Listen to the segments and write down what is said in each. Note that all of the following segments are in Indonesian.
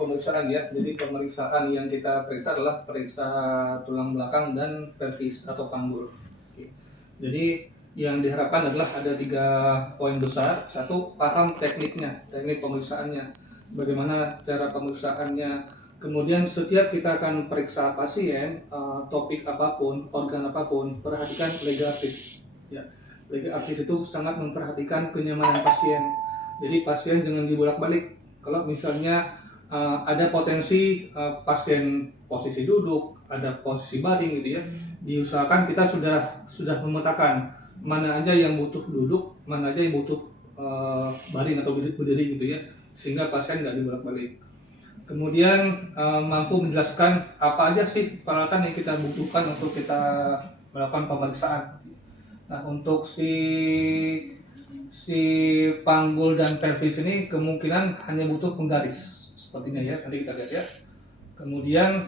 pemeriksaan ya. Jadi pemeriksaan yang kita periksa adalah periksa tulang belakang dan pelvis atau panggul. Oke. Jadi yang diharapkan adalah ada 3 poin besar. Satu, paham tekniknya, teknik pemeriksaannya, bagaimana cara pemeriksaannya. Kemudian setiap kita akan periksa pasien, topik apapun, organ apapun, perhatikan lega artis. Ya, lega artis itu sangat memperhatikan kenyamanan pasien. Jadi pasien jangan dibolak-balik. Kalau misalnya ada potensi pasien posisi duduk, ada posisi baring gitu ya, diusahakan kita sudah memetakan mana aja yang butuh duduk, mana aja yang butuh baring atau berdiri gitu ya, sehingga pasien nggak dibolak-balik. Kemudian mampu menjelaskan apa aja sih peralatan yang kita butuhkan untuk kita melakukan pemeriksaan. Nah, untuk si panggul dan pelvis ini kemungkinan hanya butuh penggaris sepertinya ya, nanti kita lihat ya. Kemudian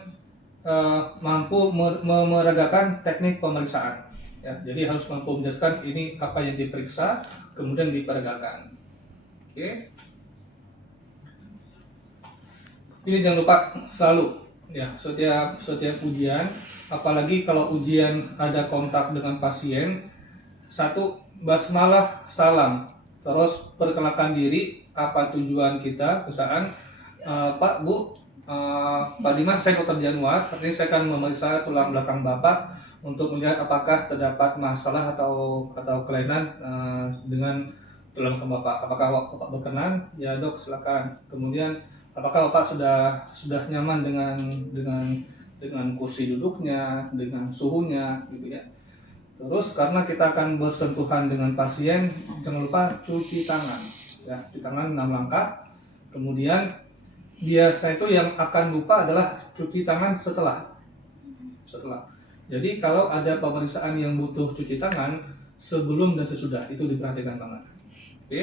mampu meragakan teknik pemeriksaan ya, jadi harus mampu menjelaskan ini apa yang diperiksa kemudian diperagakan. Oke. Ini jangan lupa selalu ya, setiap ujian, apalagi kalau ujian ada kontak dengan pasien, satu, basmalah, salam, terus perkenalkan diri, apa tujuan kita, misalkan Pak, Bu, Pak Dimas, saya Dr. Januar, artinya saya akan memeriksa tulang belakang Bapak untuk melihat apakah terdapat masalah atau kelainan dengan tulang belakang Bapak. Apakah Bapak berkenan? Ya Dok, silakan. Kemudian apakah Bapak sudah nyaman dengan kursi duduknya, dengan suhunya gitu ya. Terus karena kita akan bersentuhan dengan pasien, jangan lupa cuci tangan. Ya, cuci tangan 6 langkah. Kemudian biasa itu yang akan lupa adalah cuci tangan setelah. Jadi kalau ada pemeriksaan yang butuh cuci tangan sebelum dan sesudah, itu diperhatikan banget. Oke.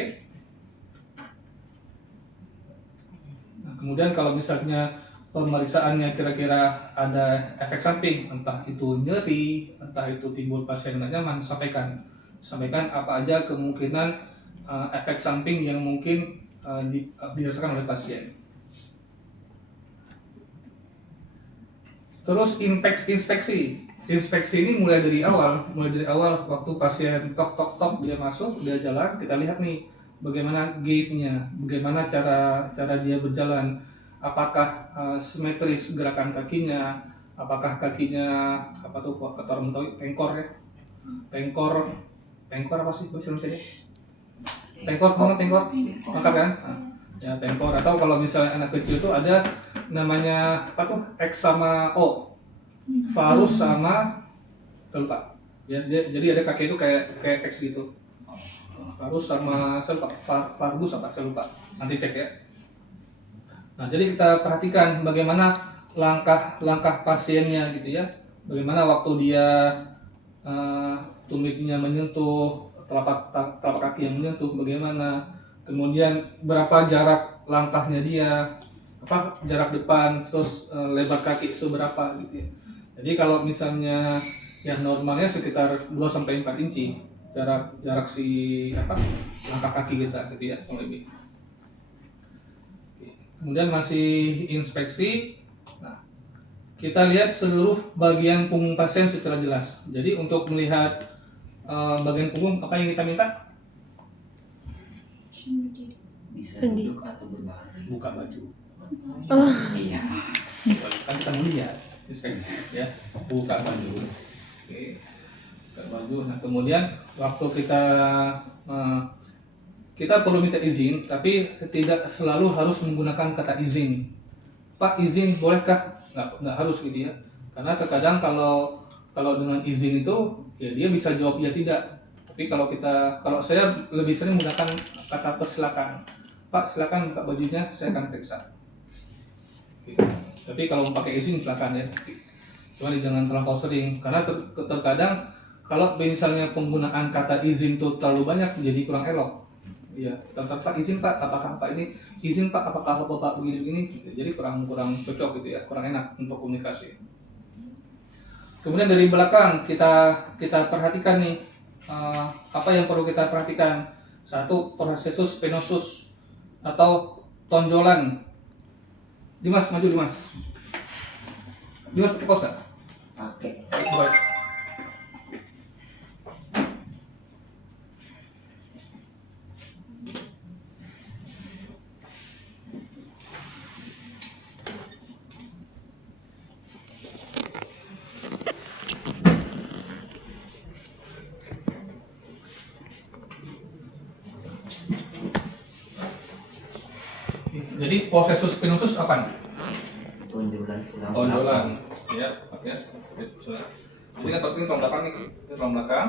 Nah, kemudian kalau misalnya pemeriksaannya kira-kira ada efek samping, entah itu nyeri, entah itu timbul pasien nggak nyaman, sampaikan apa aja kemungkinan efek samping yang mungkin dirasakan oleh pasien. Terus inspeksi ini mulai dari awal waktu pasien tok dia masuk, dia jalan, kita lihat nih bagaimana gait-nya, bagaimana cara dia berjalan, apakah simetris gerakan kakinya, apakah kakinya pengkor ya, pengkor apa sih bahasa Indonesia? Pengkor lengkap kan? Ya pengkor, atau kalau misalnya anak kecil itu ada namanya X sama O, varus sama lupa ya, jadi ada kaki itu kayak X gitu, varus sama varus apa saya lupa, nanti cek ya. Nah, jadi kita perhatikan bagaimana langkah pasiennya gitu ya, bagaimana waktu dia tumitnya menyentuh, telapak kaki yang menyentuh bagaimana, kemudian berapa jarak langkahnya dia, jarak depan, terus lebar kaki seberapa gitu ya. Jadi kalau misalnya yang normalnya sekitar 2-4 inci jarak si langkah kaki kita gitu ya, lebih. Kemudian masih inspeksi. Nah, kita lihat seluruh bagian punggung pasien secara jelas. Jadi untuk melihat bagian punggung, apa yang kita minta? Bisa duduk atau berbaring. Buka baju. Oh. Iya. Kan kita melihat inspeksi ya, buka baju. Oke. Buka baju. Nah, kemudian waktu kita perlu minta izin, tapi tidak selalu harus menggunakan kata izin. Pak, izin bolehkah? Nggak harus gitu ya. Karena terkadang kalau dengan izin itu ya dia bisa jawab ya tidak. Tapi kalau saya lebih sering menggunakan kata persilakan. Pak, silakan buka bajunya, saya akan periksa. Gitu. Tapi kalau mau pakai izin silakan ya. Cuma jangan terlalu sering, karena terkadang kalau misalnya penggunaan kata izin itu terlalu banyak jadi kurang elok. Iya, Pak izin Pak, apakah Pak ini izin Pak, apakah Bapak begini, jadi kurang cocok gitu ya, kurang enak untuk komunikasi. Kemudian dari belakang kita perhatikan nih apa yang perlu kita perhatikan. Satu, prosesus venosus atau tonjolan Dimas, maju Dimas. Dimas pakai kaos nggak? Pakai. Baik. Jadi possessus spinosus apa? Tonjolan tulang Tonjolan, ya, oke. Jadi kan ini tulang belakang nih, ini tulang belakang.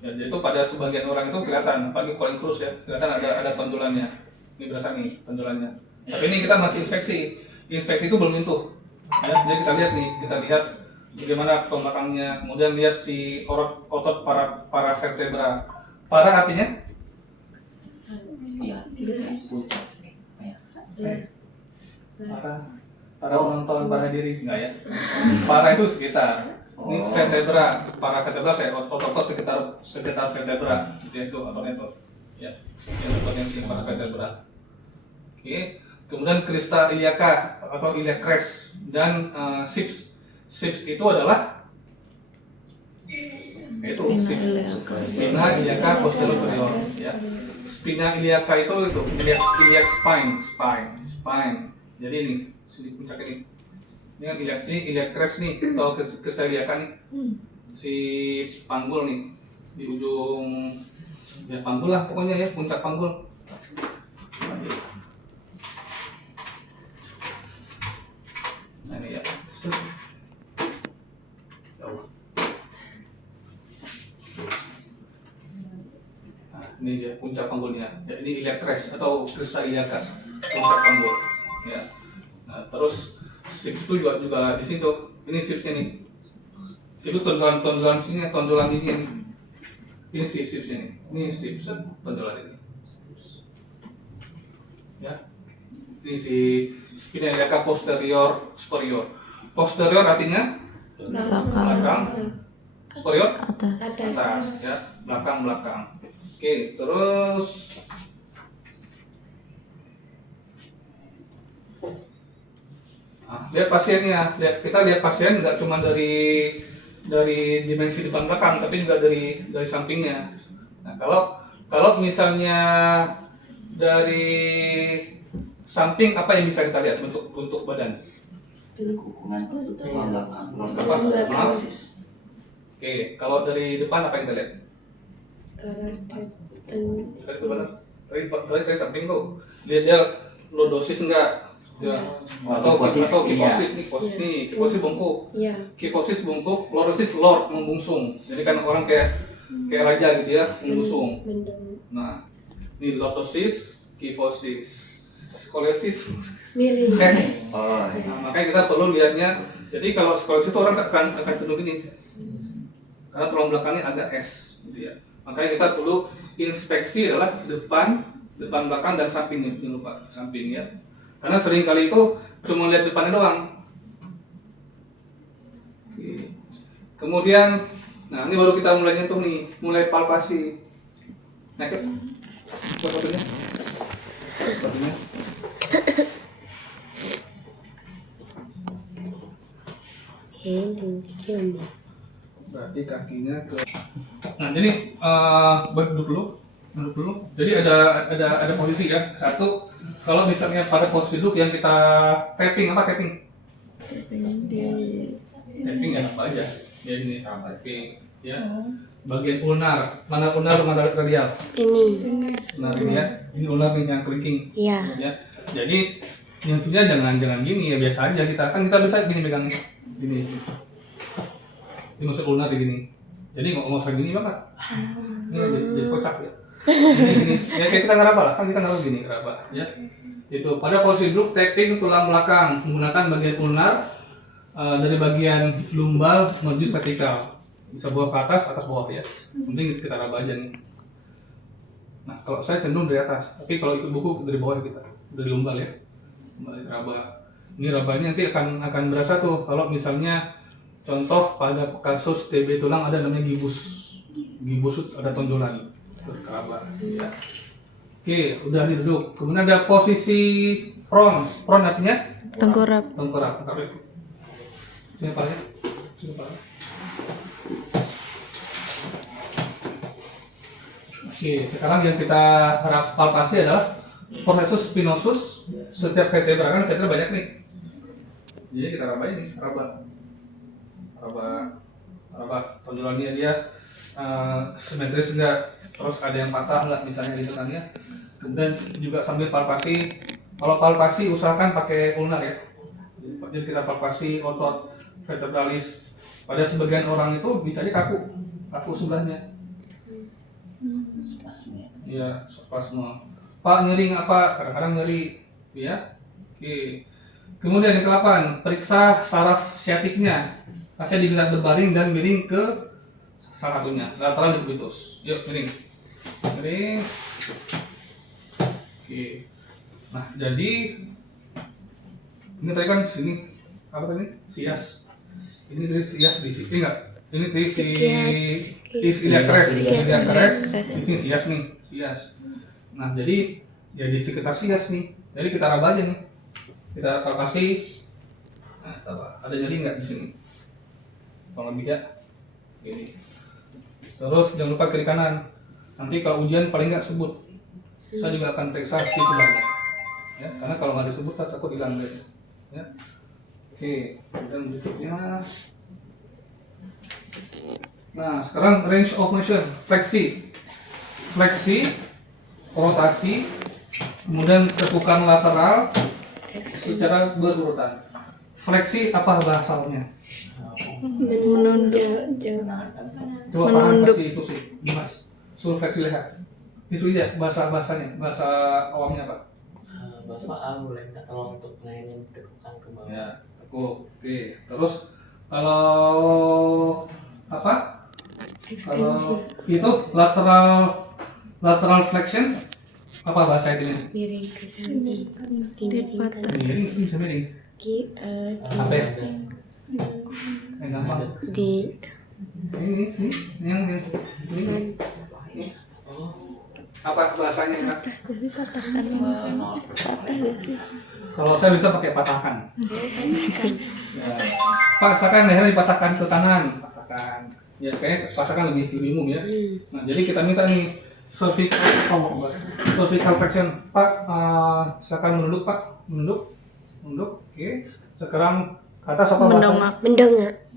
Ya, jadi itu pada sebagian orang itu kelihatan, apalagi korinkrus ya, kelihatan ada tonjolannya. Ini berasa nih tonjolannya. Tapi ini kita masih inspeksi itu belum menyentuh. Ya, jadi kita lihat nih, kita lihat bagaimana tulang belakangnya, kemudian lihat si otot para vertebra. Para artinya? ya puncak kayak Para penonton, para hadirin enggak ya? Para itu sekitar. Ini vertebra, para vertebra saya otot sekitar vertebra, gitu itu ototnya itu. Ya, itu potensi para vertebra. Oke, kemudian crista iliaca atau iliac crest dan sips. Sips itu adalah itu spina iliaca posterior superior, ya. Spina iliaca itu iliac spine. Jadi ini sisi puncak ini kan iliac crest nih atau crista iliaca nih, si panggul nih di ujung ya panggul lah pokoknya ya, puncak panggul. Nah ini ya. Ini dia puncak panggulnya. Ya, ini iliac crest atau crista iliaca, puncak panggul. Ya. Nah, terus sips itu juga di situ. Ini sipsnya nih. Sips itu tonjolan sini, tonjolan ini. Ini si sipsnya nih. Ini sips tonjolan ini. Ya. Ini si spina iliaca posterior superior. Posterior artinya belakang. Superior atas ya, belakang. Oke, terus lihat pasiennya. Kita lihat pasien nggak cuma dari dimensi depan belakang, tapi juga dari sampingnya. Nah, kalau misalnya dari samping apa yang bisa kita lihat bentuk badan? Kukungan tulang belakang Oke, kalau dari depan apa yang kita lihat? Dari samping tuh lihat dia lordosis enggak ya. Atau kifosis nih bungkuk. Kifosis bungkuk, lordosis lor membungsung. Jadi kan orang kayak raja gitu ya, membusung. Nah, ini lordosis, kifosis, skoliosis miring. S. Nah, makanya kita perlu lihatnya. Jadi kalau skoliosis itu orang akan cenderung gini. Karena tulang belakangnya agak S gitu ya. Makanya kita perlu inspeksi adalah depan belakang dan sampingnya, jangan lupa samping ya. Karena sering kali itu cuma lihat depannya doang. Oke. Kemudian, nah ini baru kita mulai nyentuh nih, mulai palpasi. Naik ke, buat sepatunya. Berarti kakinya ke. Nah jadi duduk dulu. Jadi ada posisi ya. Satu, kalau misalnya pada posisi duduk yang kita tapping apa tapping? Tapping enak aja. Ya ini tapping ya. Bagian ulnar, mana ulnar mana radial? Ini. Nah ini ya, ini ulnar yang clicking. Iya. Ya. Jadi nyentuhnya jangan gini ya, biasa aja kita bisa gini pegangnya. Gini. Ini masuk ulnar gini. Jadi nggak usah gini banget. Ini jadi kocak ya. Gini. Ya kayak kita ngeraba lah, kan kita ngeraba gini ngeraba ya. Itu pada posisi duduk tapping tulang belakang menggunakan bagian ulnar dari bagian lumbal menuju vertikal. Bisa bawah ke atas bawah ya. Mending kita raba aja nih. Nah, kalau saya cenderung dari atas, tapi kalau ikut buku dari bawah kita, dari lumbal ya. Lumbal raba. Ini rabanya nanti akan berasa tuh kalau misalnya contoh pada kasus TB tulang ada namanya gibus ada tonjolan, terkeraba ya. Oke, udah duduk. Kemudian ada posisi prone. Prone artinya Tengkurap. tengkurap. Tengkurap. Sini palanya. Sini palanya. Oke, sekarang yang kita harap palpasi adalah processus spinosus. Setiap vertebra kan vertebra banyak nih. Jadi kita raba ini, raba. Tonjolannya dia simetris enggak, terus ada yang patah enggak misalnya gitu kan ya. Kemudian juga sambil palpasi. Kalau palpasi usahakan pakai ulnar ya. Jadi kita palpasi otot vertebralis. Pada sebagian orang itu bisa aja kaku sebelahnya. Spasme. Iya, spasme. Pak nyeri apa? Kadang-kadang nyeri, ya. Oke. Kemudian yang ke-8, periksa saraf sciaticnya. Pasien diminta berbaring dan miring ke salah satunya, lateral decubitus. Yuk, miring. Miring. Oke. Nah, jadi ini tadi kan sini apa tadi? Sias. Ini tadi sias di sini enggak? Ini tadi iliatres. Di sini sias nih, sias. Nah, jadi ya di sekitar sias nih. Jadi kita raba aja nih. Kita palpasi. Nah, ada nyeri enggak di sini? Kalau lebih ya. Ini. Terus jangan lupa kiri kanan. Nanti kalau ujian paling nggak sebut. Saya juga akan periksa si sebelahnya. Ya, karena kalau nggak disebut takut hilang deh. Ya. Oke, dan berikutnya. Nah, sekarang range of motion, fleksi, rotasi, kemudian tekukan lateral secara berurutan. Fleksi apa bahasanya? Menunduk. Coba paham kasih Susi, Mas. Suruh fleksi leher. Itu aja bahasanya, bahasa awamnya apa? Bapak boleh minta tolong untuk mainin tekukan ke bawah. Ya, tekuk. Oke. Terus kalau apa? Kalau itu lateral flexion apa bahasa ini? Miring ke samping, dimiringkan. Miring, bisa miring. Apa ya? Yang gampang. Di Ini yang ini. Apa bahasanya Kak? Kalau saya bisa pakai patahkan. Ya. Pak, misalkan lehernya dipatahkan ke kanan, patahkan. Ya kayaknya patahkan lebih umum ya. Nah, jadi kita minta nih cervical flexion. Pak, silakan menunduk Pak, menunduk. Oke. Sekarang ke atas apa bahasa?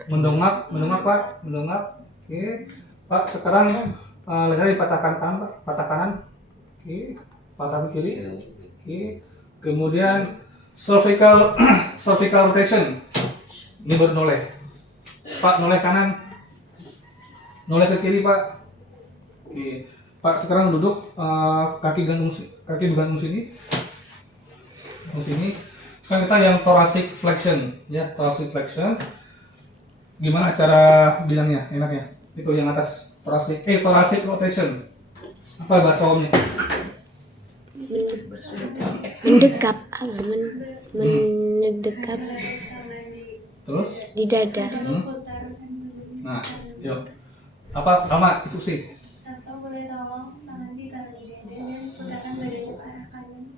Mendongak Pak, mendongak. Oke. Pak, sekarang lehernya dipatahkan kanan, Pak. Patah kanan. Oke. Patah kiri. Oke. Kemudian cervical rotation. Ini baru noleh. Pak, noleh kanan. Noleh ke kiri, Pak. Oke. Pak, sekarang duduk, kaki bergantung sini. Sini. Sekarang kita yang thoracic flexion, ya, thoracic flexion. Gimana cara bilangnya? Enaknya? Itu yang atas. Thoracic rotation. Apa bahasa awamnya? mendekap, mendekap Terus? di dada. Nah, yuk. Apa nama instruksi? Atau boleh tolong tangan ditaruh di dada dan putarkan badannya ke arah kanan,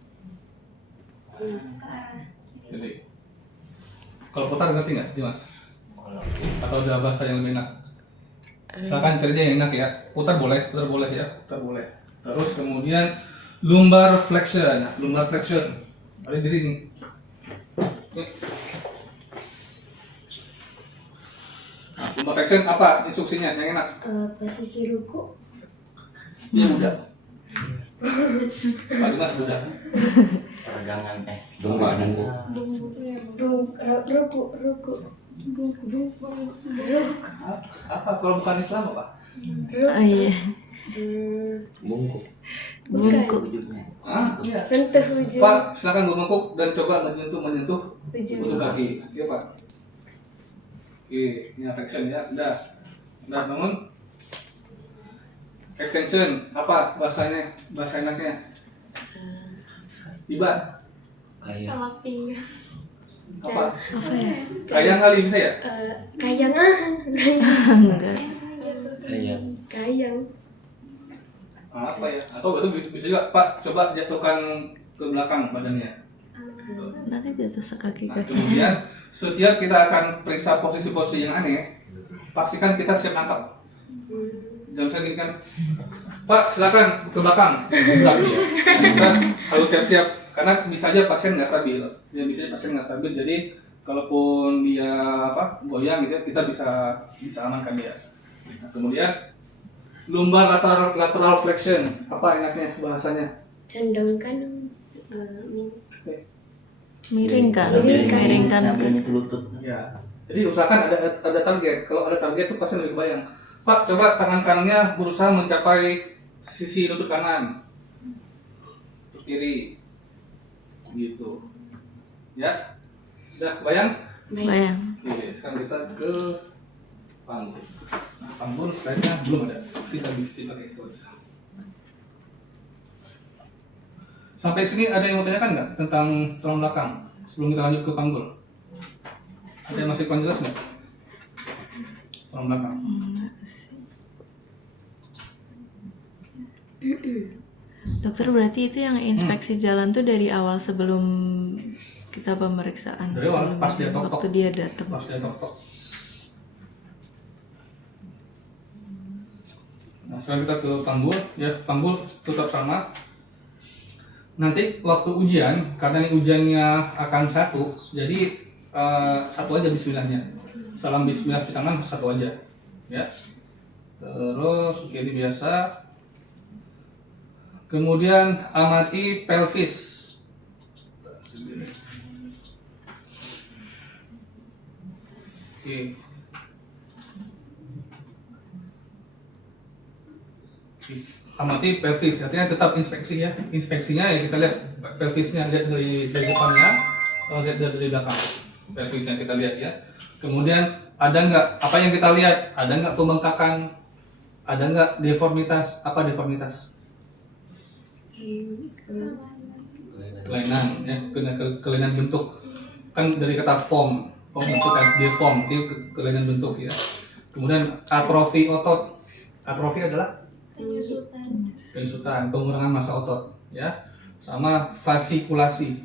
ke arah kiri. Jadi, kalau putar ngerti nggak, Dimas? Atau ada bahasa yang lebih enak? Silakan cari aja yang enak ya. Putar boleh ya, putar boleh. Terus kemudian lumbar flexion. Nah, lumbar flexion. Ada diri nih. Nah, lumbar flexion apa instruksinya yang enak? Posisi ruku. Ini mudah. Pak Dimas mudah. Peregangan Ruku. Apa kalau bukan Islam apa? Iya. bungkuk Bungkuk. ujungnya. Iya. Sentuh ujung. Pak, silakan bungkuk dan coba menyentuh ujung kaki. Iya Pak. Oke, ini flexion ya. Udah bangun. Extension apa bahasanya? Bahasa enaknya? Iba. Kayak Tolak pinggang. Apa? Apa ya? Kayang kali bisa ya? Kayangan. Enggak. kayak Kayang. apa ya? Atau itu bisa juga Pak, coba jatuhkan ke belakang badannya. Nanti jatuh sekaki Nah, kaki. kemudian setiap kita akan periksa posisi-posisi yang aneh, pastikan kita siap nangkap. Jangan misalnya gini kan, Pak silakan ke belakang. Enggak, ya. Kita harus siap-siap karena bisa aja pasien nggak stabil. Ya bisa aja pasien nggak stabil. Jadi kalaupun dia goyang gitu, kita bisa amankan dia. Nah, kemudian lumbar lateral flexion, apa enaknya bahasanya? Condongkan Miringkan, Miringkan. miringkan. Sambil itu lutut. Ya. Jadi usahakan ada target. Kalau ada target tuh pasien lebih kebayang. Pak, coba tangan kanannya berusaha mencapai sisi lutut kanan, lutut kiri, gitu. Ya, udah kebayang? Bayang. Oke, sekarang kita ke panggul. Nah, panggul slide-nya belum ada. Kita pakai itu aja. Sampai sini ada yang mau tanyakan nggak tentang tulang belakang sebelum kita lanjut ke panggul? Ada yang masih kurang jelas nggak? Tulang belakang. Dokter berarti itu yang inspeksi jalan tuh dari awal sebelum kita pemeriksaan. Dari awal, Sebelum pas dia tok-tok. waktu dia datang. Pas dia tok-tok. Nah, sekarang kita ke panggul, ya panggul tetap sama. Nanti waktu ujian, karena ini ujiannya akan satu, jadi satu aja bismillahnya. Salam bismillah cuci tangan satu aja, ya. Terus ini biasa. Kemudian amati pelvis. Oke. Amati pelvis, artinya tetap inspeksi ya. Inspeksinya ya kita lihat pelvisnya, lihat dari depannya, atau lihat dari belakang. Pelvisnya kita lihat ya. Kemudian ada nggak apa yang kita lihat? Ada nggak pembengkakan? Ada nggak deformitas? Apa deformitas? Kelainan ya, kelainan bentuk. Kan dari kata form itu kan deform, itu kelainan bentuk ya. Kemudian atrofi otot. Atrofi adalah penyusutan, pengurangan massa otot, ya, sama fasikulasi.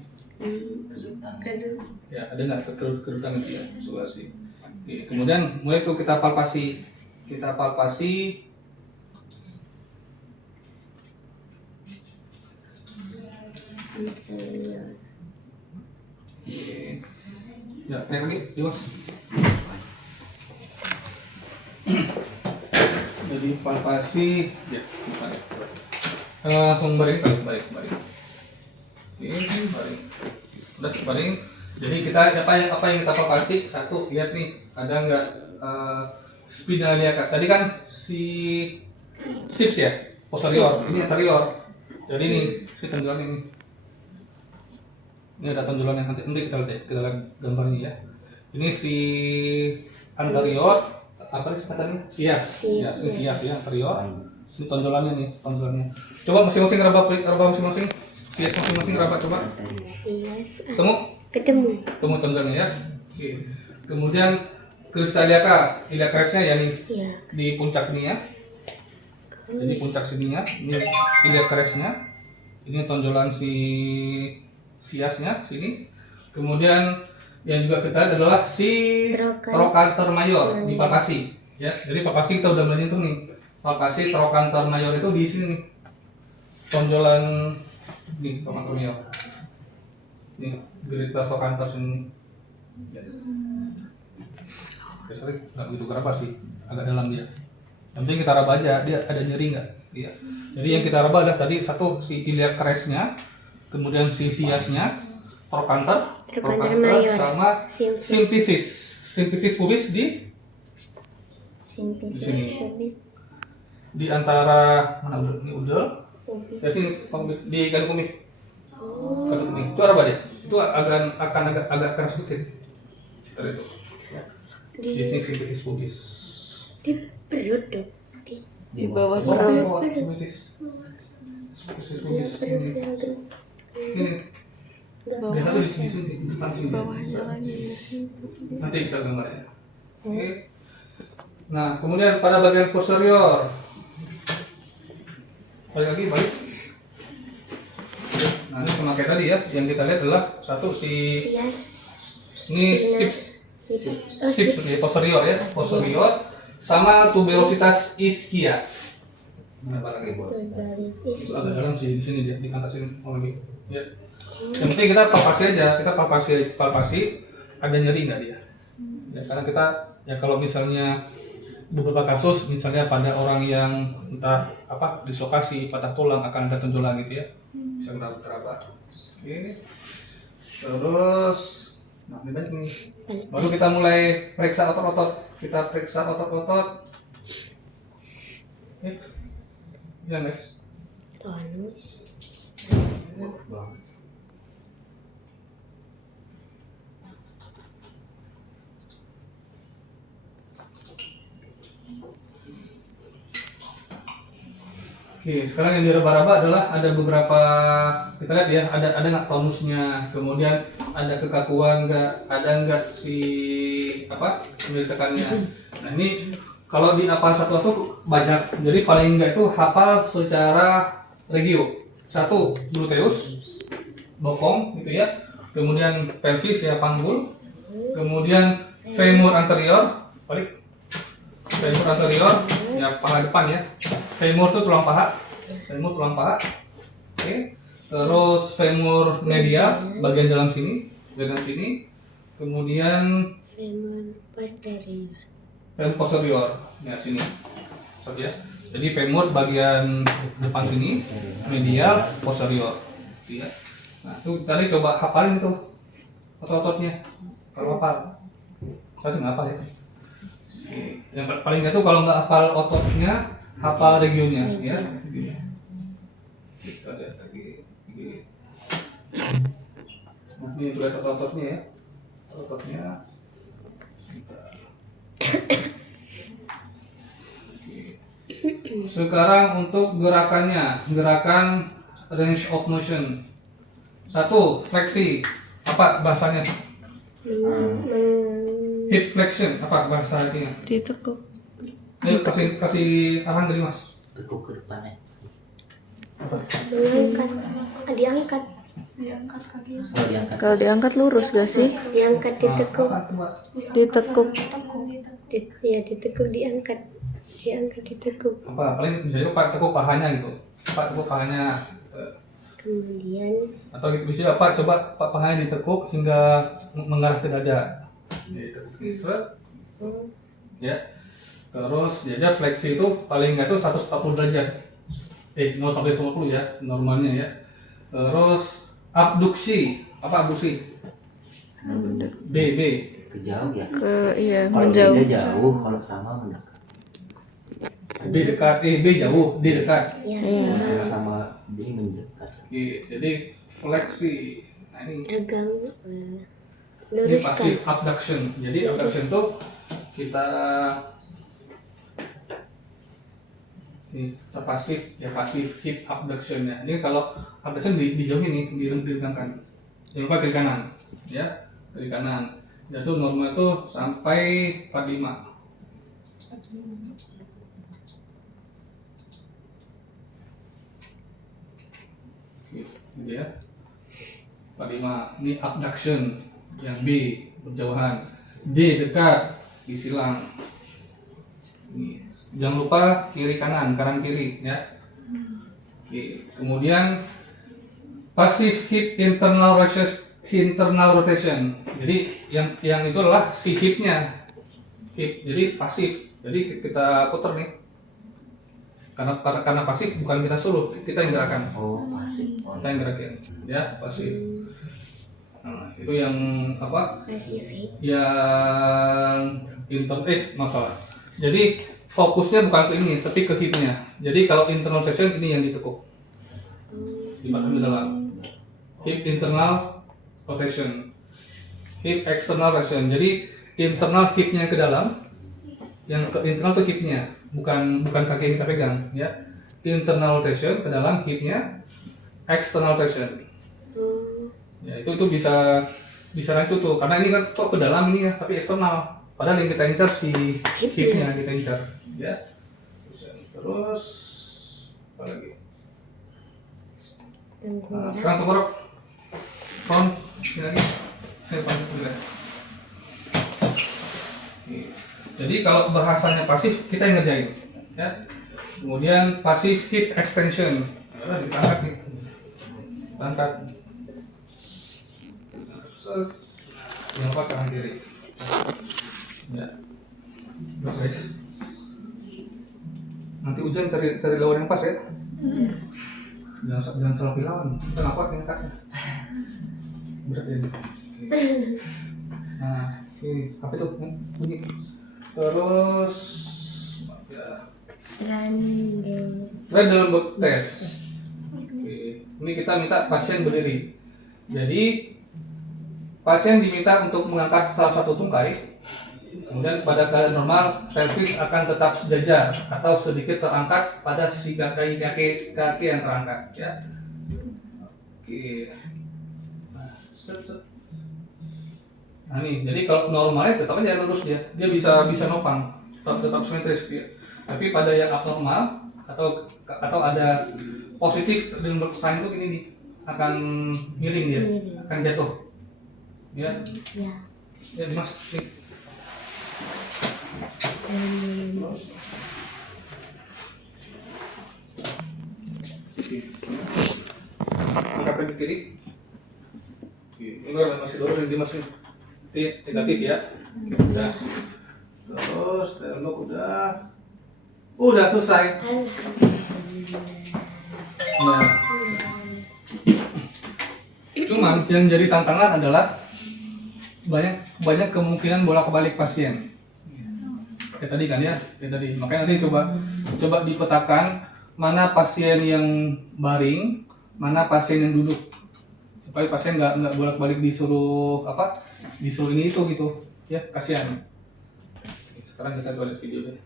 Ya, ada nggak kerutan itu ya, fasikulasi. Oke, kemudian mulai itu kita palpasi, Oke. Ya, naik lagi, Dimas. Jadi palpasi, ya, balik. Langsung baring. Oke, baring. Udah baring. Jadi kita apa yang kita palpasi? Satu, lihat nih, ada nggak spinal liaca. Tadi kan si sips ya, posterior. Ini anterior. Jadi ini si tonjolan ini. Ini ada tonjolan yang nanti kita lihat gambarnya ya. Ini si anterior, apa nih katanya? Sias. Ya, ini sias ya, anterior. Si tonjolannya nih, tonjolannya. Coba masing-masing raba masing-masing. Sias masing-masing raba coba. Sias. Ketemu tonjolannya ya. Oke. Kemudian kristal iliaca crestnya ya nih. Ya. Di puncak ini ya. Jadi puncak sininya, ini iliac crestnya. Ini tonjolan si siasnya sini. Kemudian yang juga kita lihat adalah si trochanter mayor di palpasi ya. Jadi palpasi kita udah menyentuh nih. Palpasi trochanter mayor itu di sini nih. Tonjolan di trochanter mayor. Ini gerita trochanter sini. Ya. Oke, sorry, nggak begitu kerapa sih, agak dalam dia. Yang penting kita raba aja, dia ada nyeri nggak? Iya. Jadi yang kita raba adalah tadi satu si iliac crestnya, kemudian si siasnya, trochanter mayor, sama symphysis pubis di Simpisis. di antara mana ini udel, dari sini di gandum kemih. Gandum kemih itu raba deh. Itu akan agak keras sedikit. Setelah itu. Di sini symphysis pubis. Di perut dok. Di bawah Bawah perut. symphysis pubis ini. Bawah. Dia tuh di sini di depan sini. Bawahnya lagi. Nanti kita gambar ya. Oke. Nah, kemudian pada bagian posterior lagi balik. Nah ini sama kayak tadi ya, yang kita lihat adalah satu si Sias. ini six ya, posterior ya, posterior sama tuberositas ischia. Nah, apa lagi bos? Itu agak dalam sih di sini dia di kantor sini lagi. Ya. Yang penting kita palpasi ada nyeri nggak dia? Ya, karena kita ya kalau misalnya beberapa kasus misalnya pada orang yang entah apa dislokasi patah tulang akan ada tonjolan gitu ya, bisa gerabah. Oke. Terus nah ini baik nih. Baru kita mulai periksa otot-otot. Kita periksa otot-otot. Ya guys. Tonus. Oke, sekarang yang diraba-raba adalah ada beberapa kita lihat ya, ada nggak tonusnya, kemudian ada kekakuan nggak, ada nggak si apa tekannya. Nah ini kalau di hafal satu banyak, jadi paling nggak itu hafal secara regio. Satu gluteus, bokong gitu ya, kemudian pelvis ya panggul, kemudian femur anterior, balik. Femur anterior ya paha depan ya. Femur itu tulang paha. Femur tulang paha. Oke. Terus femur medial bagian dalam sini, Kemudian Femur posterior. femur posterior ya sini. Ya. Jadi femur bagian depan sini, medial, posterior. Ya. Nah, itu tadi coba hafalin tuh otot-ototnya. Kalau hafal. Saya sih nggak hafal ya. Yang paling nggak tuh kalau nggak hafal ototnya, hafal regionnya ya. Kita lihat lagi. Nah, ini tuh lihat ototnya ya. Ototnya. Sekarang untuk gerakannya, gerakan range of motion. Satu, fleksi. Apa bahasanya? Hip flexion, apa bahasa artinya? Ditekuk. Ayo kasih arahan dari Mas. Tekuk ke depannya. Diangkat. Diangkat kaki. Oh, diangkat. Kalau diangkat lurus gak sih? Diangkat, ditekuk. Ditekuk. Ya, ditekuk, diangkat. Diangkat, ditekuk. Apa paling misalnya Pak tekuk pahanya gitu. Pak tekuk pahanya Kemudian atau gitu bisa Pak coba Pak pahanya ditekuk hingga mengarah ke dada. Ditekuk seret. Ya. Terus jadi fleksi itu paling nggak tuh 140 derajat. 0 sampai 150 ya normalnya ya. Terus abduksi, apa abduksi? B. Ke jauh ya. Iya, Kalau menjauh. beda jauh, kalau sama mendekat. B dekat, B jauh, D dekat. ya, Kalau sama B mendekat. Oke, jadi fleksi. Nah ini regang, ini luruskan. pasif abduction. Jadi abduction itu kita pasif ya, pasif hip abduction ya. Ini kalau abduction dijauhin nih, diregangkan. Jangan lupa kiri kanan ya, kiri kanan. Dan itu normal itu sampai 45. Gitu ya. 45 ini abduction, yang B berjauhan, D dekat disilang. Ini. Jangan lupa kiri kanan, kanan kiri ya. Oke. Kemudian passive hip internal rotation. Jadi yang itu adalah si hipnya, hip. Jadi pasif. Jadi kita putar nih. Karena pasif bukan kita suruh, kita yang gerakan. Oh, pasif. Oh, Kita yang gerakin ya, pasif. Nah, itu yang apa? Pasifik. Yang maaf salah. Jadi fokusnya bukan ke ini, tapi ke hipnya. Jadi kalau internal section ini yang ditekuk, dipasang di dalam. Hip internal rotation, hip external rotation. Jadi internal hipnya ke dalam, yang ke internal tuh hipnya, bukan kaki yang kita pegang, ya. Internal rotation ke dalam hipnya, external rotation. Ya itu bisa lanjut tuh, karena ini kan kok ke dalam ini ya, tapi eksternal. Padahal yang kita incar si hipnya kita incar, ya. Terus apa lagi? tengkorak, sekarang tenggorok. Front. Ini lagi. Saya panjang juga. Oke. Jadi kalau bahasanya pasif kita yang ngerjain, ya. Kemudian pasif hip extension, ditangkat nih, angkat, yang apa kanan kiri, ya, guys. Nanti ujian cari lawan yang pas ya, jangan salah pilih lawan, kenapa ngangkatnya, berat ya. Nah, ini apa itu? Bunyi. Terus ya. Random book test. Oke. Ini kita minta pasien berdiri. Jadi pasien diminta untuk mengangkat salah satu tungkai. Kemudian pada keadaan normal pelvis akan tetap sejajar atau sedikit terangkat pada sisi kaki yang terangkat. Ya. Oke. Nah, Nah nih, jadi kalau normalnya tetap aja lurus dia bisa nopang, tetap simetris dia. Tapi pada yang abnormal atau ada positif dan sign itu gini nih, akan miring dia, akan jatuh. Ya. ya, Ya Dimas, nih. Angkat ke kiri. Ini masih lurus ini Dimas nih. Negatif ya. Udah. Terus tembok udah selesai. Nah, cuman yang jadi tantangan adalah banyak kemungkinan bolak-balik pasien. Kayak tadi kan ya, makanya nanti coba dipetakan mana pasien yang baring, mana pasien yang duduk, supaya pasien nggak bolak-balik disuruh ini itu gitu ya, kasihan. Sekarang kita lihat video deh.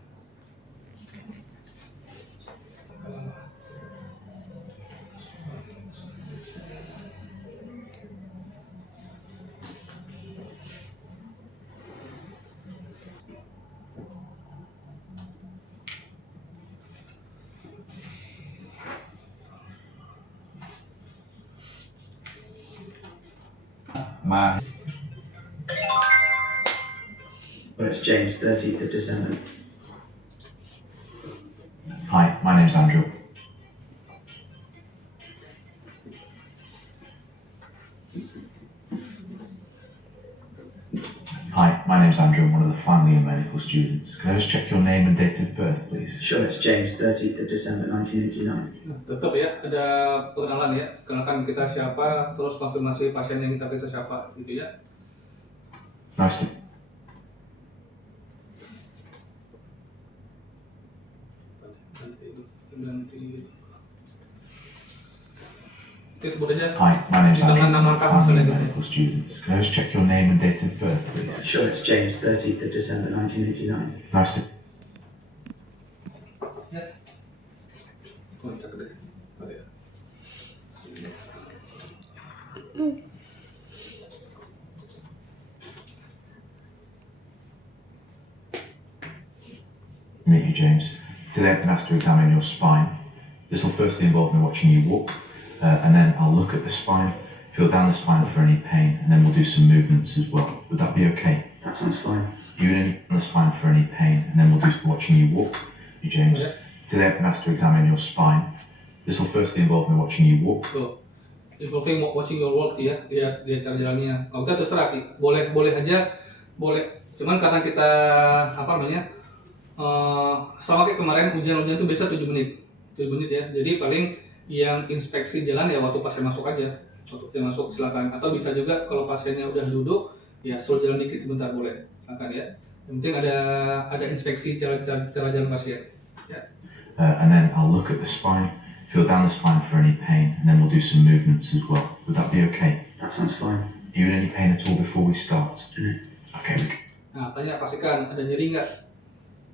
Well, it's James, 30th of December. Hi, my name's Andrew. Hi, my name's Andrew. I'm one of the final year medical students. Can I just check your name and date of birth, please? Sure, it's James, 30th of December 1989. Nah, tetap ya, ada pengenalan ya, kenalkan kita siapa, terus konfirmasi pasien yang kita periksa siapa, gitu ya. Nice to... Ganti. Sebut aja. Hi, my name's Di tangan Andrew. nama I'm kak one of the masalah gitu. medical students. Can I just check your name and date of birth, please? Sure, it's James, 30th of December 1989. Nice to... Ya. Kocak deh. Oke. Meet you, James. Today I've been asked to examine your spine. This will firstly involve me watching you walk, and then I'll look at the spine, feel down the spine for any pain, and then we'll do some movements as well. Would that be okay? That sounds fine. You in on the spine for any pain, and then we'll do some watching you walk. You, James. Yeah. Today I've been asked to examine your spine. This will firstly involve me watching you walk. Tuh. Involving watching your work ya, lihat cara jalannya. Kalau kita terserah sih, boleh aja, boleh. Cuman karena kita sama kayak kemarin ujian itu biasa 7 menit ya. Jadi paling yang inspeksi jalan ya waktu pasien masuk aja. Waktu dia masuk silakan. Atau bisa juga kalau pasiennya udah duduk, ya suruh jalan dikit sebentar boleh. Silakan ya. Yang penting ada inspeksi cara jalan pasien. Ya. And then I'll look at the spine, feel down the spine for any pain, and then we'll do some movements as well. Would that be okay? That sounds fine. Are you in any pain at all before we start? Okay. Nah, tanya pastikan ada nyeri nggak?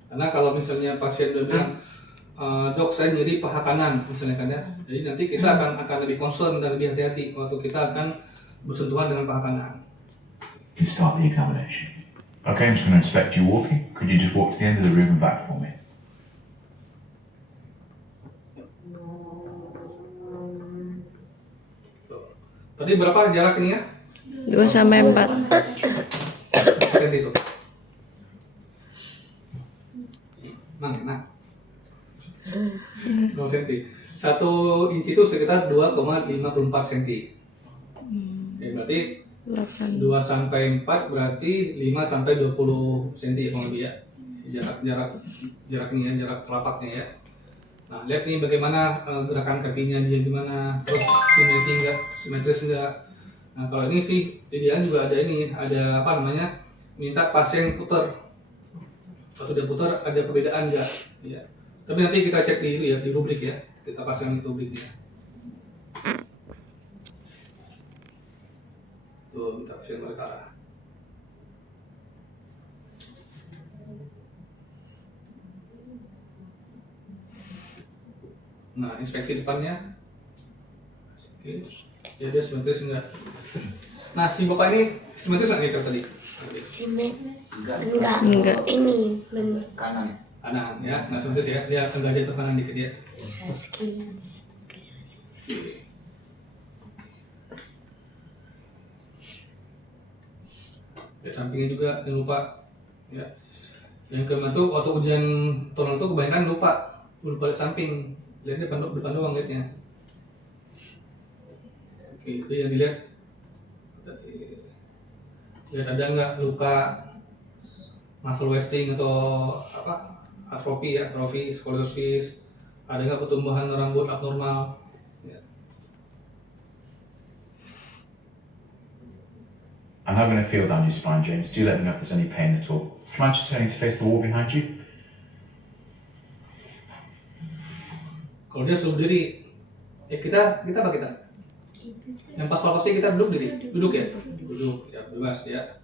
Karena kalau misalnya pasien udah bilang, dok saya nyeri paha kanan misalnya kan ya, jadi nanti kita akan lebih concern dan lebih hati-hati waktu kita akan bersentuhan dengan paha kanan. You can start the examination. Okay, I'm just going to inspect you walking. Could you just walk to the end of the room and back for me? Berarti berapa jarak ini ya? 2 sampai 4. Senti itu. Nah. 2 cm. 1 inci itu sekitar 2,54 cm. Ya, berarti 2 sampai 4 berarti 5 sampai 20 cm ya kurang lebih ya. Jarak ini ya, jarak telapaknya ya. Nah, lihat nih bagaimana gerakan kakinya dia gimana, terus simetris enggak. Nah, kalau ini sih idealnya juga ada ini, ada apa namanya? Minta pasien putar. Waktu dia putar ada perbedaan enggak? Ya. Tapi nanti kita cek di itu ya, di rubrik ya. Kita pasang di rubriknya. Tuh, minta pasien balik arah. Nah, inspeksi depannya. Oke. Ya, dia simetris enggak? Nah, si bapak ini simetris enggak kayak tadi? Enggak. Ini benar. Kanan. Kanan ya, nggak simetris ya. Dia agak jatuh kanan dikit ya. Sekilas. Oke. Lihat sampingnya juga, jangan lupa ya. Yang kelima tuh waktu ujian turun tuh kebanyakan lupa lihat samping. Lihat depan doang lihatnya. Oke, itu yang dilihat. Lihat ada nggak luka muscle wasting atau apa atrofi, skoliosis, ada nggak pertumbuhan rambut abnormal. Ya. I'm now going to feel down your spine, James. Do let me know if there's any pain at all. Do you mind just turning to face the wall behind you? Kalau dia selalu diri, ya kita apa kita? Yang pas pasti kita duduk ya, bebas ya.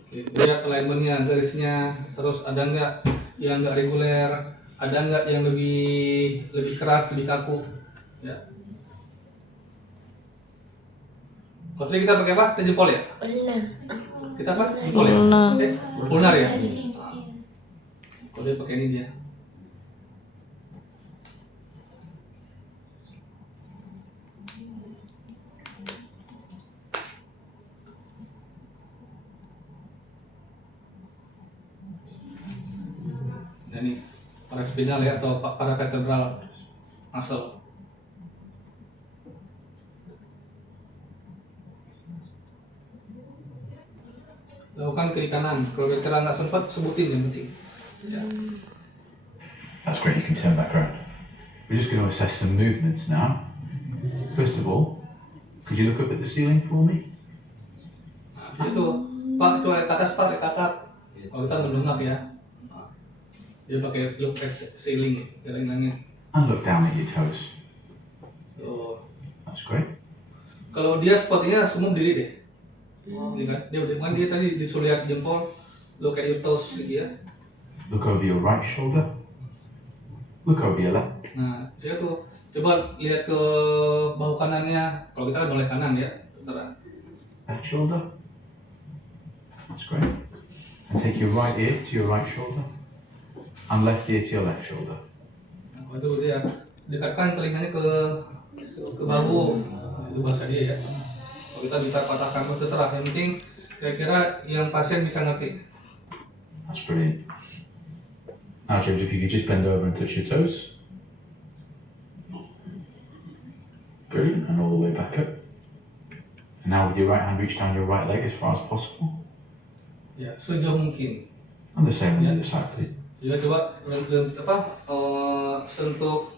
Oke, lihat alignmentnya, garisnya, terus ada nggak yang nggak reguler, ada nggak yang lebih keras, lebih kaku, ya. Kalau tadi kita pakai apa? Kita jempol ya? Kita apa? Jempol ya? Oke, ulnar ya. Kalau dia pakai ini dia. Nah ini paraspinal ya atau paravertebral muscle. Lakukan kiri kanan. Kalau kira nggak sempat sebutin yang penting. Ya. That's great, you can turn back around. We're just going to assess some movements now. First of all, could you look up at the ceiling for me? Nah, itu Pak, coba lihat ke atas Pak, lihat ke atap. Kalau kita mendongak ya. Nah, dia pakai look at ceiling, jalan-jalannya. And look down at your toes. Tuh. That's great. Kalau dia sepertinya semua berdiri deh. Ini kan, dia tadi disuruh lihat jempol, look at your toes gitu ya. Look over your right shoulder. Look over your left. Nah, saya tuh coba lihat ke bahu kanannya. Kalau kita kan boleh kanan ya, terserah. Left shoulder. That's great. And take your right ear to your right shoulder. And left ear to your left shoulder. Nah, kalau itu dia dekatkan telinganya ke bahu. Nah, itu bahasa dia ya. Kalau kita bisa patahkan itu terserah. Yang penting kira-kira yang pasien bisa ngerti. That's brilliant. Now, James, if you could just bend over and touch your toes. Brilliant, and all the way back up. And now with your right hand, reach down your right leg as far as possible. Ya, sejauh mungkin. And the same on the other side, please. Juga coba sentuh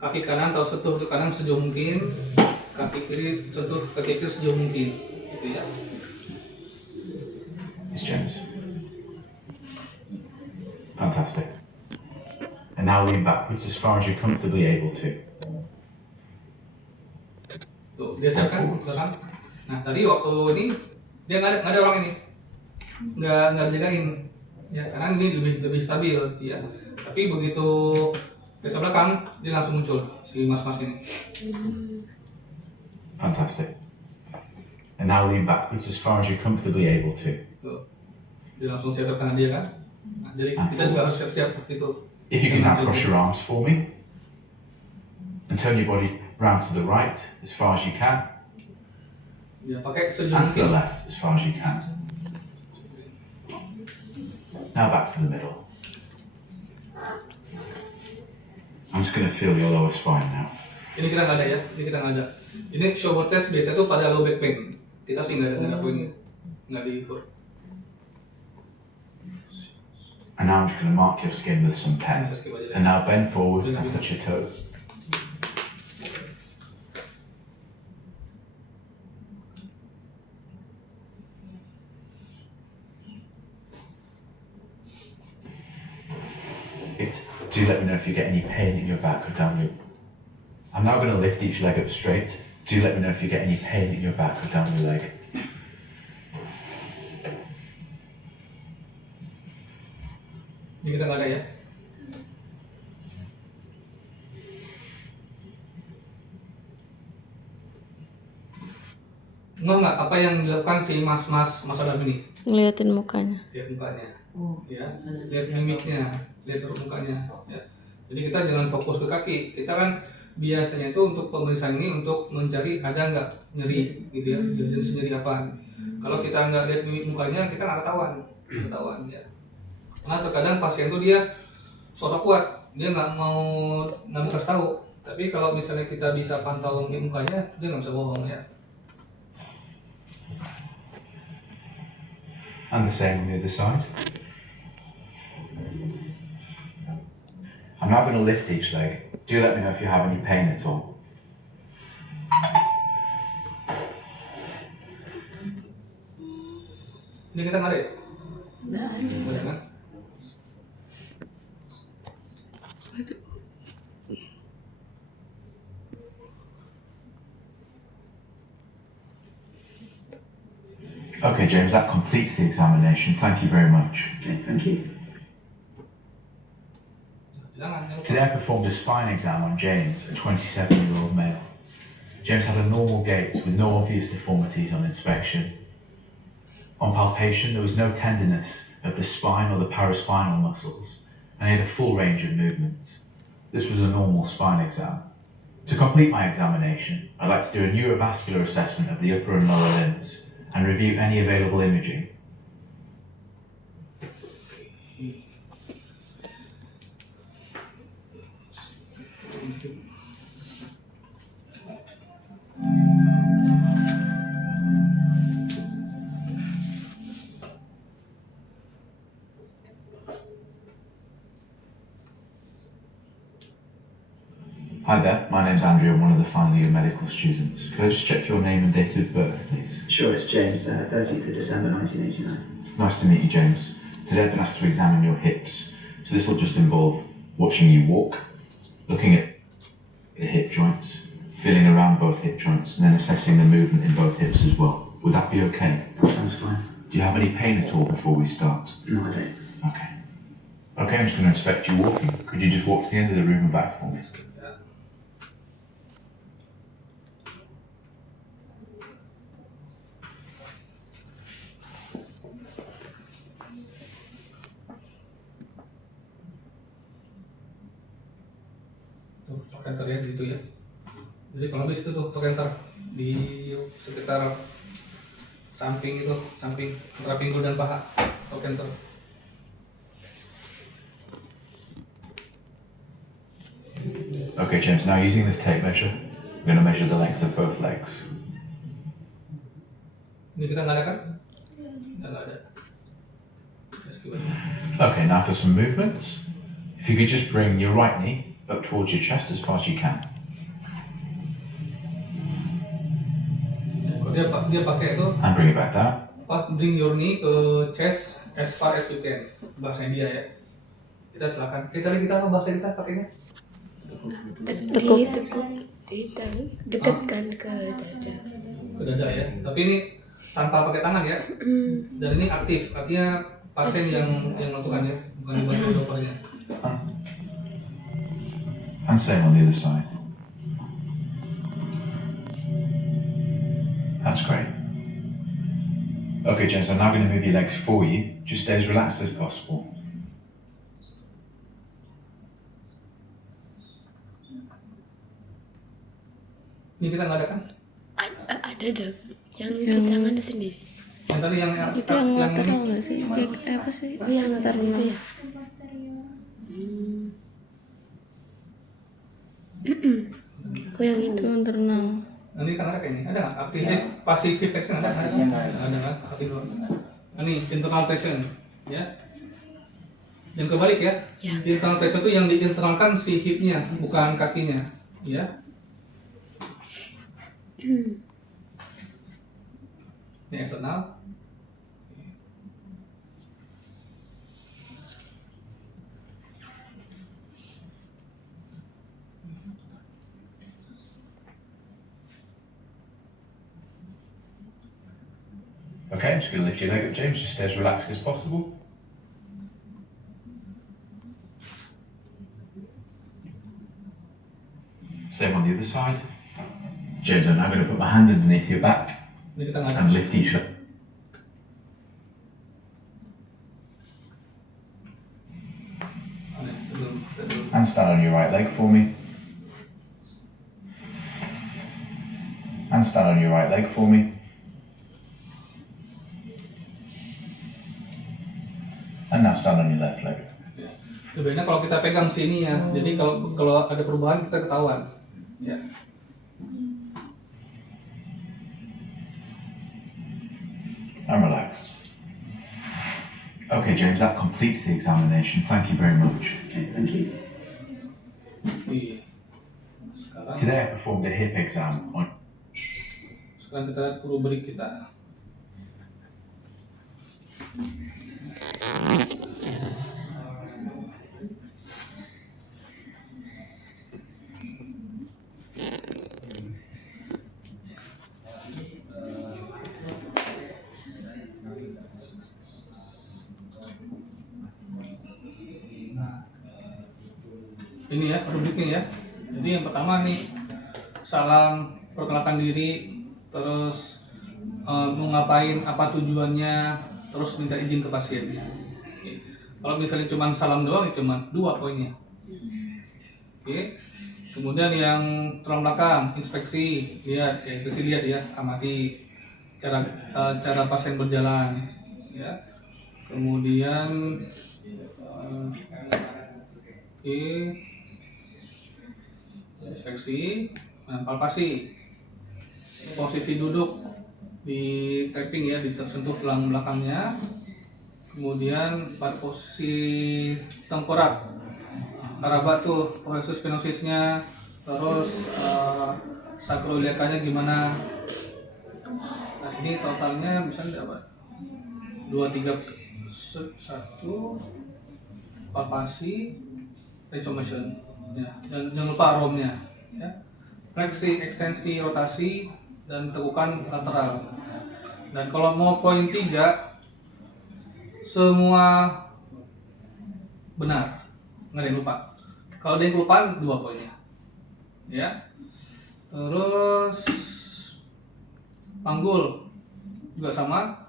kaki kanan atau sentuh ke kanan sejauh mungkin. Kaki kiri sentuh kaki kiri sejauh mungkin. Gitu ya. Yes, James. Fantastic. And now lean backwards as far as you're comfortably able to. Tuh, geserkan belakang. Nah, tadi waktu ini dia nggak ada orang ini. Nggak dijagain. Ya, karena ini lebih stabil ya. Tapi begitu geser belakang, dia langsung muncul si mas-mas ini. Fantastic. And now lean backwards as far as you're comfortably able to. Tuh. Dia langsung siap tangan dia kan. Nah, jadi kita juga harus siap-siap itu. If you can now cross your arms for me. And turn your body round to the right as far as you can. Ya, pakai sejauh And to the mungkin. left as far as you can. Now back to the middle. I'm just going to feel your lower spine now. Ini kita nggak ada ya, ini kita nggak ada. Ini shoulder test biasa tuh pada low back pain. Kita sih nggak ada poinnya, nggak diukur. And now I'm just going to mark your skin with some pen. Bisa skip aja deh. And now bend forward and touch your toes. Do let me know if you get any pain in your back or down your... I'm now going to lift each leg up straight. Do let me know if you get any pain in your back or down your leg. Ini kita nggak ada ya. Nggak apa yang dilakukan si mas dalam ini? Ngeliatin mukanya. Lihat mukanya, ya, lihat mimiknya, lihat mukanya, ya. Jadi kita jangan fokus ke kaki. Kita kan biasanya itu untuk pemeriksaan ini untuk mencari ada nggak nyeri, gitu ya, jenis nyeri apa. Kalau kita nggak lihat mimik mukanya, kita nggak ketahuan, ya. Karena terkadang pasien tuh dia sosok kuat, dia nggak mau kasih tahu. Tapi kalau misalnya kita bisa pantau mimik mukanya, dia nggak bisa bohong, ya. And the same on the other side. I'm now going to lift each leg. Do let me know if you have any pain at all. Ini kita nggak ada ya? Nggak ada. Nggak ada kan? Okay, James, that completes the examination. Thank you very much. Okay, thank you. Jangan. Today I performed a spine exam on James, a 27-year-old male. James had a normal gait with no obvious deformities on inspection. On palpation, there was no tenderness of the spine or the paraspinal muscles, and he had a full range of movements. This was a normal spine exam. To complete my examination, I'd like to do a neurovascular assessment of the upper and lower limbs and review any available imaging. Hi there, my name's Andrew, I'm one of the final year medical students. Could I just check your name and date of birth, please? Sure, it's James, 13th of December 1989. Nice to meet you, James. Today I've been asked to examine your hips. So this will just involve watching you walk, looking at the hip joints, feeling around both hip joints, and then assessing the movement in both hips as well. Would that be okay? That sounds fine. Do you have any pain at all before we start? No, I don't. Okay. Okay, I'm just going to inspect you walking. Could you just walk to the end of the room and back for me? Tuh, tork enter ya di situ ya. Jadi kalau di situ tuh tork enter di sekitar samping antara pinggul dan paha, tork enter. Okay, James, now using this tape measure, I'm going to measure the length of both legs. Ini kita nggak ada kan? Kita nggak ada. Let's give it. Okay, now for some movements. If you could just bring your right knee up towards your chest as far as you can. Kalau dia pakai itu And bring it back down. bring your knee ke chest as far as you can, bahasa dia ya. Kita silakan. Kita apa bahasa kita pakainya? Tekuk, ditaruh, dekatkan ke dada. Ke dada ya. Tapi ini tanpa pakai tangan ya. Dan ini aktif, artinya pasien yang melakukan ya, bukan dibantu dokternya. And same on the other side. That's great. Okay, James, I'm now going to move your legs for you. Just stay as relaxed as possible. Ini kita nggak ada kan? Ada dok. Yang kita nganu sendiri. Yang tadi yang Itu yang lateral nggak sih? Apa sih? Oh yang External. itu ya. Yang posterior. Oh yang Itu itu. internal. ini kan ada kayaknya, ada nggak? Active passive reflection ada nggak? Pasifnya nggak ada. Ada kan? Aktif. Ini internal tension, ya. Yang kebalik ya. Ya. Internal tension itu yang diinternalkan si hipnya, bukan kakinya, ya. Ini eksternal. Okay, I'm just going to lift your leg up, James. Just stay as relaxed as possible. Same on the other side. James, I'm now going to put my hand underneath your back Ini kita nggak ada. and lift each up. And stand on your right leg for me. And stand on your right leg for me. And now stand on your left leg. Lebih enak kalau kita pegang sini ya. Jadi kalau ada perubahan kita ketahuan. Ya. And relax. Okay, James, that completes the examination. Thank you very much. Okay, thank you. Iya. Sekarang Today I performed a hip exam on kita lihat rubrik kita. Ini ya rubriknya ya. Jadi yang pertama nih, salam perkenalkan diri, terus mau ngapain, apa tujuannya, terus minta izin ke pasien. Oke. Kalau misalnya cuma salam doang, cuma 2 poinnya. Oke. Kemudian yang tulang belakang, inspeksi, lihat ya, amati cara pasien berjalan, ya. Kemudian inspeksi, palpasi, posisi duduk di tapping ya, tersentuh tulang belakangnya, kemudian pada posisi tengkorak, araba tuh proses spinozisnya, terus sakroiliakanya gimana. Nah ini totalnya bisa dapat 2, 3, 1 palpasi, range of motion ya, dan jangan lupa aromnya ya, fleksi, ekstensi, rotasi, dan tekukan lateral. Dan kalau mau poin 3 semua benar, nggak ada yang lupa. Kalau ada yang kelupaan 2 poinnya ya. Terus panggul juga sama,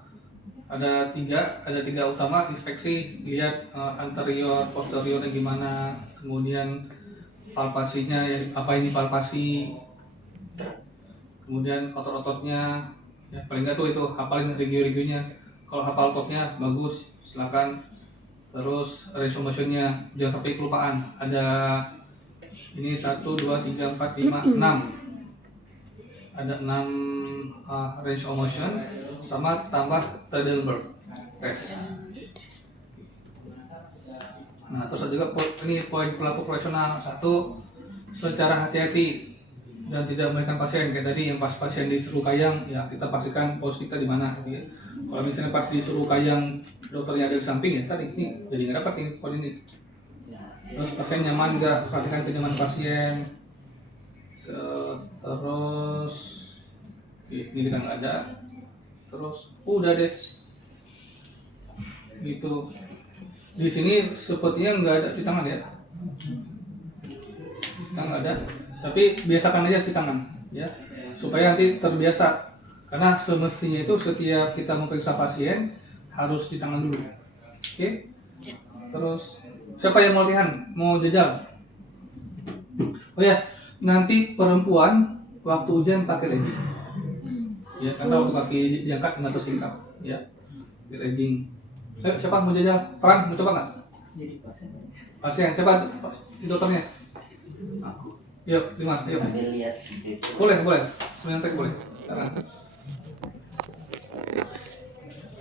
ada 3 utama, inspeksi, lihat anterior posteriornya gimana, kemudian palpasinya apa ini palpasi, kemudian otot-ototnya ya, paling nggak tuh itu hafalin regio-regionya. Kalau hafal ototnya bagus, silakan. Terus range of motionnya jangan sampai kelupaan. Ada ini 1, 2, 3, 4, 5, 6. Ada 6 range of motion sama tambah Trendelenburg test. Nah, terus juga ini poin pelaku profesional. 1, secara hati-hati dan tidak memberikan pasien kayak tadi yang pas pasien disuruh kayang ya kita pastikan posisi kita di mana gitu ya. Kalau misalnya pas disuruh kayang dokternya ada di samping ya tadi ini jadi nggak dapat nih poin ini. Terus pasien nyaman nggak, perhatikan kenyamanan pasien. Terus ini kita nggak ada. Terus udah deh gitu. Di sini sepertinya nggak ada cuci tangan ya. Kita nggak ada, tapi biasakan aja cuci tangan ya supaya nanti terbiasa, karena semestinya itu setiap kita memeriksa pasien harus cuci tangan dulu. Oke. Terus siapa yang mau latihan, mau jajal? Oh ya, nanti perempuan waktu ujian pakai lagi Ya, karena waktu kaki diangkat nggak tersingkap. Ya, edging. Siapa mau jajal? Fran, mau coba nggak? Pasien, siapa dokternya? Aku Yuk, Lima, yuk. sambil lihat itu. Boleh, boleh. Sebenarnya tek boleh. Sekarang.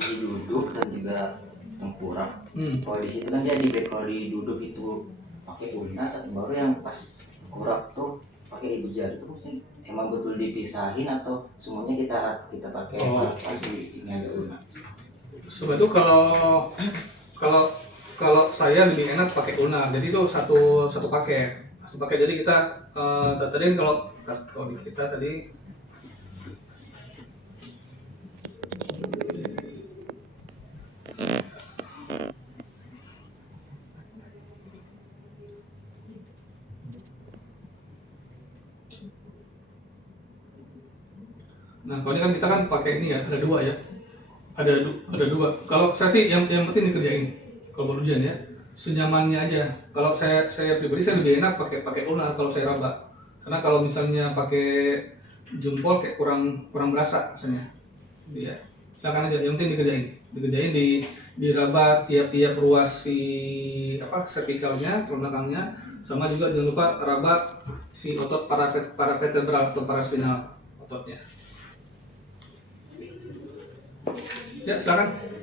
Jadi duduk dan juga tengkurap. Kalau di situ kan dia kalau di duduk itu pakai ulna, tapi baru yang pas kurap tuh pakai ibu jari itu maksudnya emang betul dipisahin atau semuanya kita pakai pasti ini ada ulna. Sebab itu kalau saya lebih enak pakai ulna. Jadi itu satu paket. Jadi kita tadi kalau di kita tadi Nah, kalau ini kan kita kan pakai ini ya, ada dua ya. Ada dua. Kalau saya sih yang penting dikerjain. Kalau buat ujian ya, senyamannya aja. Kalau saya pribadi saya lebih enak pakai ulna kalau saya raba. Karena kalau misalnya pakai jempol kayak kurang berasa rasanya. Iya. Silakan aja, yang penting dikerjain diraba tiap ruas si cervicalnya, tulang belakangnya, sama juga jangan lupa raba si otot paravertebral atau paraspinal ototnya. Ya, silakan.